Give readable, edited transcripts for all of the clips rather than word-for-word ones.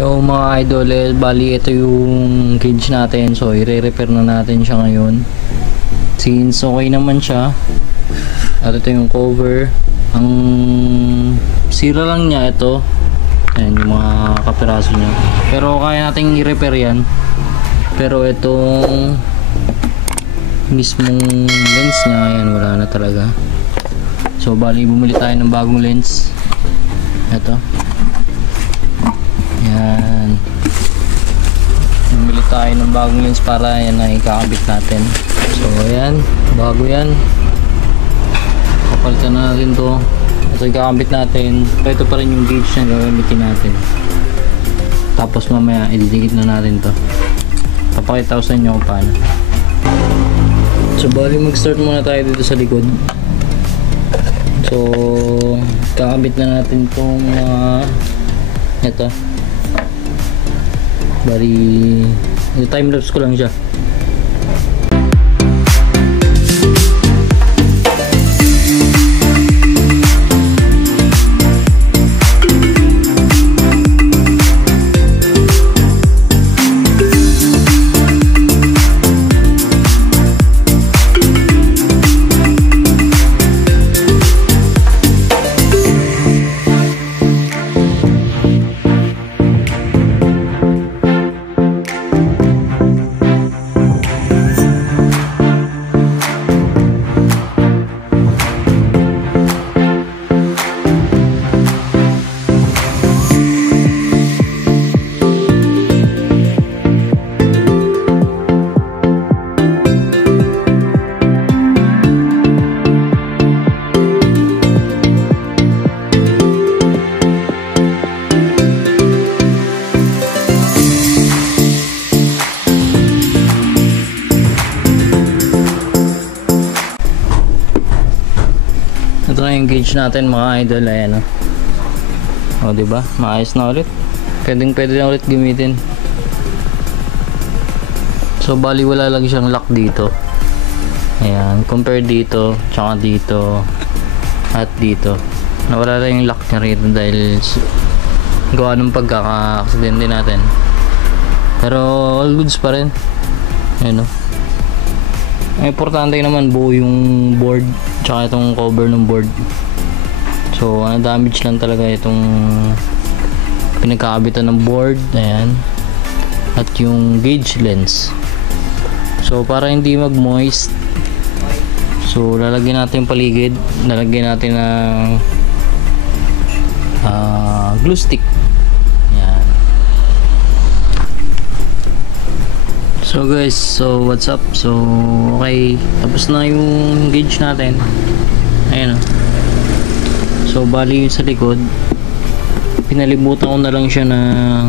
Yung mga idol, bali ito yung gauge natin. So i-repair na natin siya ngayon. Since okay naman siya. At ito yung cover. Ang sira lang niya ito. Ayan yung mga kapiraso niya. Pero kaya nating i-repair yan. Pero itong mismong lens niya, ayan, wala na talaga. So bali bumili tayo ng bagong lens. Ito. Yan. Bumili tayo ng bagong lens para yan na ikakabit natin. So ayan, bago yan. Kapalitan na natin to. Ito ikakabit natin. Ito pa rin yung gauge na gagamitin natin. Tapos mamaya ididikit na natin to. Papakita ko sa inyo kung paano. So bali mag-start muna tayo dito sa likod. So kakabit na natin tong ito. Bali time lapse ko lang siya. Ito na yung gauge natin mga idol, ayan o. O diba, maayos na ulit. Pwede na ulit gamitin. So bali wala lang siyang lock dito. Ayan, compare dito, tsaka dito, at dito. Nawala lang yung lock niya rito dahil gawa ng pagkaka-aksidente natin. Pero all goods pa rin. Ayan o. Ang importante naman buo yung board tsaka itong cover ng board. So damage lang talaga itong pinagkakabitan ng board, ayan, at yung gauge lens. So para hindi mag moist, so lalagyan natin yung paligid, lalagyan natin ng glue stick. Ayan. So guys, so what's up? So okay, tapos na yung gauge natin. Ayan o. So bali yung sa likod, pinalibutan ko na lang siya ng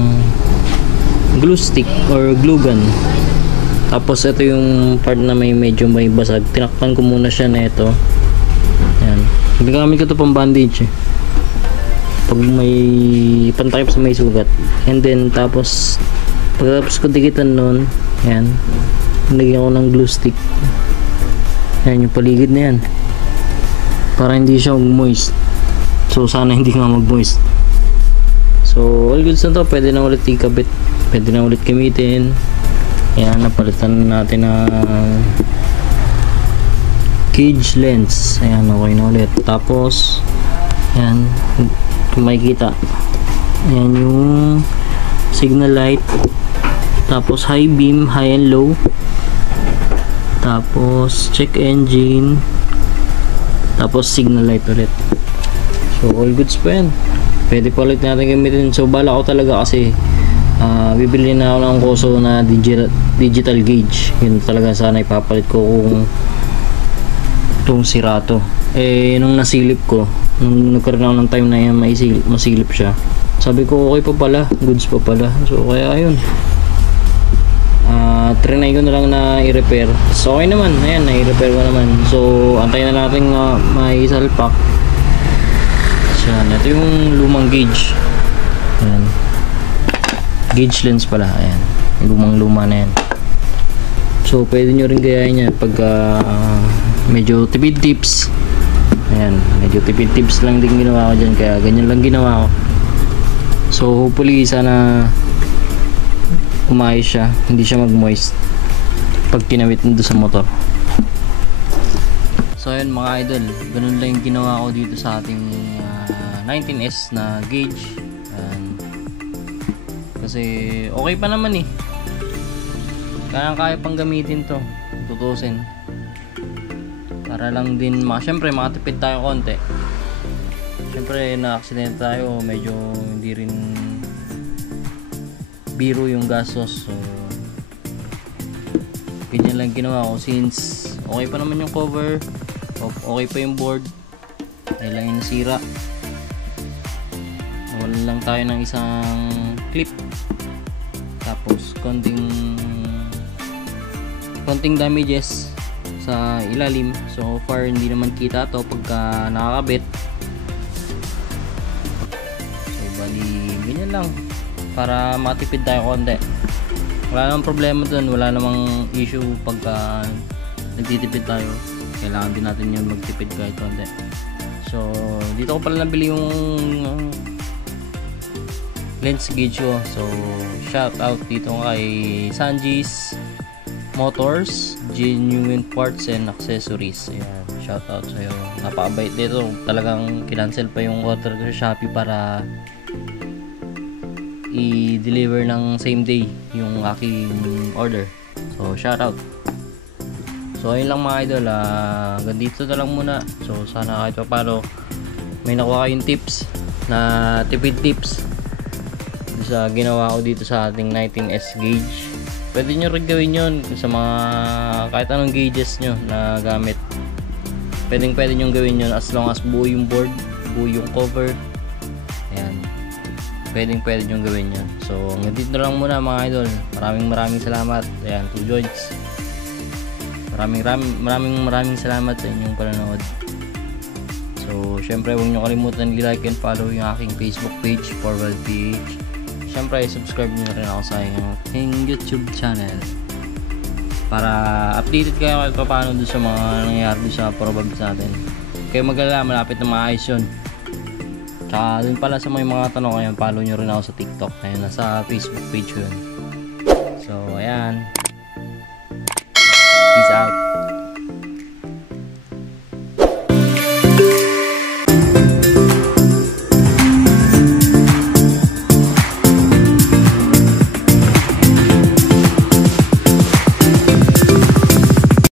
glue stick or glue gun. Tapos ito yung part na medyo may basag, tinakpan ko muna siya na ito. Ayan, ginagamit ko ito pang bandage pag may pantay sa may sugat. And then tapos pagkatapos ko dikitan nun, ayan, nilagyan ko ng glue stick. Ayan yung paligid na yan para hindi siya moist. So sana hindi nga mag moist. So all goods na to, pwede na ulit ikabit, pwede na ulit gamitin. Ayan, napalitan natin ng gauge lens. Ayan, okay na ulit. Tapos ayan, kung makikita, ayan yung signal light, tapos high beam, high and low, tapos check engine, tapos signal light ulit. So all goods pa yan, pwede pa ulit natin gamitin. So bala ko talaga kasi bibili na ako ng Koso na digital gauge. Yun talaga sana ipapalit ko kung itong Serato. Nung nasilip ko, nung nagkaroon ako ng time na yan masilip siya, sabi ko okay pa pala, goods pa pala. So kaya ayun, trinay ko na lang na i-repair. So okay naman, ayan, na-i-repair ko naman. So antayin na natin may salpak. Ito yung lumang gauge. Ayan, gauge lens pala. Ayan, lumang luma na yan. So pwede nyo rin gayahin yan pag medyo tipid tips. Ayan, medyo tipid tips lang din ginawa ko dyan, kaya ganyan lang ginawa ko. So So hopefully sana umayos siya, hindi siya mag-moist pag kinawit nito sa motor. So ayun mga idol, ganun lang yung ginawa ko dito sa ating 19S na gauge. Kasi okay pa naman eh, kaya pang gamitin to, tutusin. Para lang din, syempre makatipid tayo konti. Syempre na-accident tayo, medyo hindi rin biro yung gastos. So ganyan lang ginawa ko, since okay pa naman yung cover, okay pa yung board, ay lang yung nasira. Wala lang tayo ng isang clip, tapos konting damages sa ilalim. So far hindi naman kita to pagka nakakabit. So bali ganyan lang, para matipid tayo konti. Wala namang problema dun, wala namang issue pagka nagtitipid tayo. Kailangan din natin yun, magtipid kahit konti. So dito ko pala nabili yung lens gauge ko. So shout out dito kay Sanjis Motors, Genuine Parts and Accessories. Ayan, shout out sa'yo, napakabait dito. Talagang kinancel pa yung order ko sa Shopee para i-deliver ng same day yung aking order. So shout out. So ayun lang mga idol, hanggang dito na lang muna. So sana kahit pa paano may nakuha kayong tips, na tipid tips sa ginawa ko dito sa ating 19S gauge. Pwede nyo rin gawin yun sa mga kahit anong gauges nyo na gamit. Pwede nyo gawin yun as long as buo yung board, buo yung cover. Ayan, pwede nyo gawin yun. So hanggang dito na lang muna mga idol. Maraming salamat. Ayan, 2 joints. Maraming salamat sa inyong panonood. So syempre huwag nyo kalimutan i-like and follow yung aking Facebook page, Forward PH. Syempre subscribe nyo rin ako sa aking YouTube channel para updated kayo kahit paano doon sa mga nangyayari doon sa probabs natin. Kayo mag-alala, malapit na maayos yun. Tsaka dun pala sa mga tanong, ayan, follow nyo rin ako sa TikTok. Ayan, nasa Facebook page yun. So ayan,